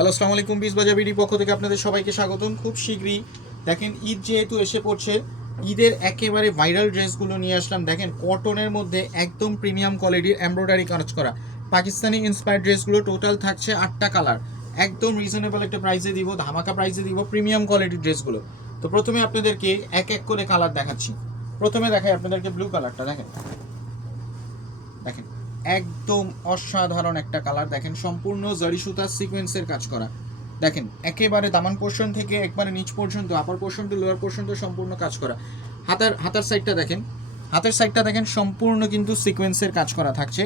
Hello, আসসালামু আলাইকুম। বিশ বাজার বিডি পক্ষ থেকে আপনাদের সবাইকে স্বাগতম। খুব শীঘ্রই দেখেন ঈদ যেহেতু এসে পড়ছে, ঈদের একেবারে ভাইরাল ড্রেসগুলো নিয়ে আসলাম। দেখেন কটনের মধ্যে একদম প্রিমিয়াম কোয়ালিটির এমব্রয়ডারি কাজ করা পাকিস্তানি ইন্সপায়ার্ড ড্রেসগুলো টোটাল থাকছে 8টা কালার। একদম রিজনেবল একটা প্রাইসে দিব, ধামাকা প্রাইসে দিব প্রিমিয়াম কোয়ালিটির ড্রেসগুলো। তো প্রথমে আপনাদেরকে এক এক করে কালার দেখাচ্ছি। প্রথমে দেখাই আপনাদেরকে ব্লু কালারটা। দেখেন দেখেন একদম অসাধারণ একটা কালার। দেখেন সম্পূর্ণ জরি সুতার সিকোয়েন্সের কাজ করা। দেখেন একেবারে দামান পোর্শন থেকে একবারে নিচ পর্যন্ত, upper portion to lower portion তো সম্পূর্ণ কাজ করা। হাতার সাইডটা দেখেন, হাতের সাইডটা দেখেন সম্পূর্ণ কিন্তু সিকোয়েন্সের কাজ করা থাকছে।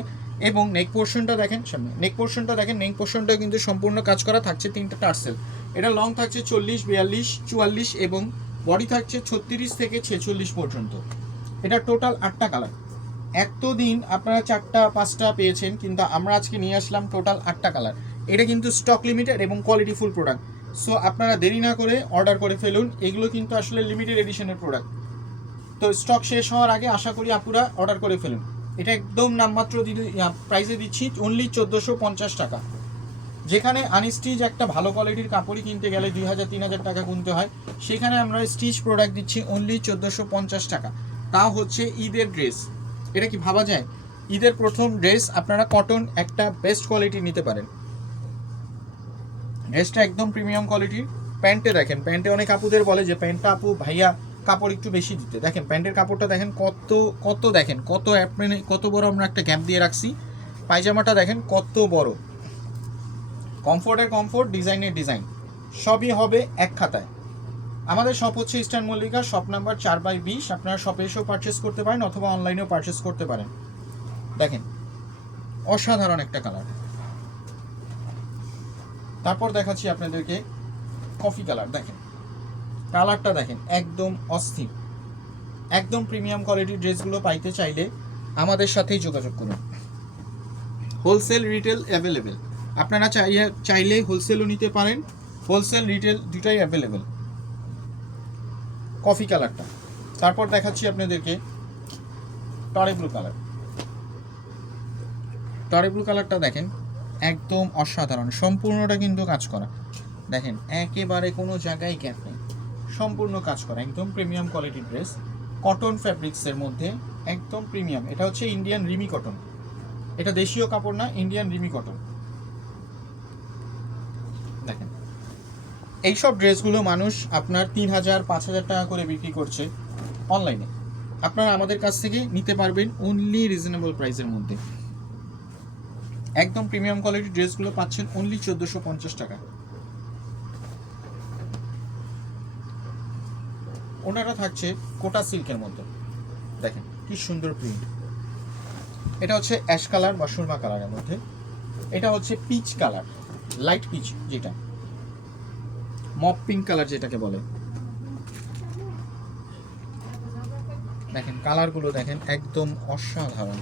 এবং নেক পোর্শনটা দেখেন, সামনে নেক পোর্শনটা দেখেন, নেক পোর্শনটা কিন্তু সম্পূর্ণ কাজ করা থাকছে। 3টা টার্সেল। এটা লং থাকছে 40, 42, 44 এবং বডি থাকছে 36 থেকে 46 পর্যন্ত। এটা টোটাল 8টা কালার। এতদিন আপনারা 4টা 5টা পেয়েছেন, কিন্তু আমরা আজকে নিয়ে আসলাম টোটাল 8টা কালার। এটা কিন্তু স্টক লিমিটেড এবং কোয়ালিটিফুল প্রোডাক্ট। সো আপনারা দেরি না করে অর্ডার করে ফেলুন। এগুলো কিন্তু আসলে লিমিটেড এডিশনের প্রোডাক্ট। তো স্টক শেষ হওয়ার আগে আশা করি আপনারা অর্ডার করে ফেলুন। এটা একদম নামমাত্র প্রাইসে দিচ্ছি অনলি 1450 টাকা। যেখানে আনস্টিচ একটা ভালো কোয়ালিটির কাপড়ই কিনতে গেলে 2000-3000 টাকা কিনতে হয়, সেখানে আমরা স্টিচ প্রোডাক্ট দিচ্ছি অনলি 1450 টাকা। তা হচ্ছে ঈদের ড্রেস। এটা কি ভাবা যায়? ঈদের প্রথম ড্রেস আপনারা কটন একটা বেস্ট কোয়ালিটি নিতে পারেন। ড্রেসটা একদম প্রিমিয়াম কোয়ালিটির। প্যান্টে দেখেন, প্যান্টে অনেক আপুদের বলে যে প্যান্টটা আপু ভাইয়া কাপড় একটু বেশি দিতে। দেখেন প্যান্টের কাপড়টা দেখেন কত দেখেন কত বড় আমরা একটা গ্যাপ দিয়ে রাখছি। পায়জামাটা দেখেন কত বড়। কমফোর্টের কমফোর্ট, ডিজাইনের ডিজাইন, সবই হবে এক খাতায়। আমাদের শপ হচ্ছে ইস্টার্ন মল্লিকা, শপ নাম্বার 4/20। আপনারা শপে এসেও পারচেস করতে পারেন অথবা অনলাইনেও পারচেস করতে পারেন। দেখেন অসাধারণ একটা কালার। তারপর দেখাচ্ছি আপনাদেরকে কফি কালার। দেখেন কালারটা দেখেন একদম অস্থির। একদম প্রিমিয়াম কোয়ালিটির ড্রেসগুলো পাইতে চাইলে আমাদের সাথেই যোগাযোগ করুন। Wholesale retail available. আপনারা চাইলে হোলসেলও নিতে পারেন, হোলসেল রিটেল দুটাই অ্যাভেলেবেল। কফি কালারটা। তারপর দেখাচ্ছি আপনাদেরকে টরে ব্লু কালার। টরে ব্লু কালারটা দেখেন একদম অসাধারণ, সম্পূর্ণটা কিন্তু কাজ করা। দেখেন একেবারে কোনো জায়গায় গ্যাপ নেই, সম্পূর্ণ কাজ করা। একদম প্রিমিয়াম কোয়ালিটির ড্রেস, কটন ফ্যাব্রিক্সের মধ্যে একদম প্রিমিয়াম। এটা হচ্ছে ইন্ডিয়ান রিমি কটন। এটা দেশীয় কাপড় না, ইন্ডিয়ান রিমি কটন। দেখেন এইসব ড্রেসগুলো মানুষ আপনার 3000-5000 টাকা করে বিক্রি করছে অনলাইনে। আপনারা আমাদের কাছ থেকে নিতে পারবেন অনলি রিজনেবল প্রাইসের মধ্যে। একদম প্রিমিয়াম কোয়ালিটির ড্রেসগুলো পাচ্ছেন অনলি 1450 টাকা। ওনারা থাকছে কোটা সিল্কের মধ্যে। দেখেন কি সুন্দর প্রিন্ট। এটা হচ্ছে অ্যাশ কালার বা সুরমা কালারের মধ্যে। এটা হচ্ছে পিচ কালার, লাইট পিচ, যেটা মপ পিঙ্ক কালার যেটাকে বলে। দেখেন কালারগুলো দেখেন একদম অসাধারণ।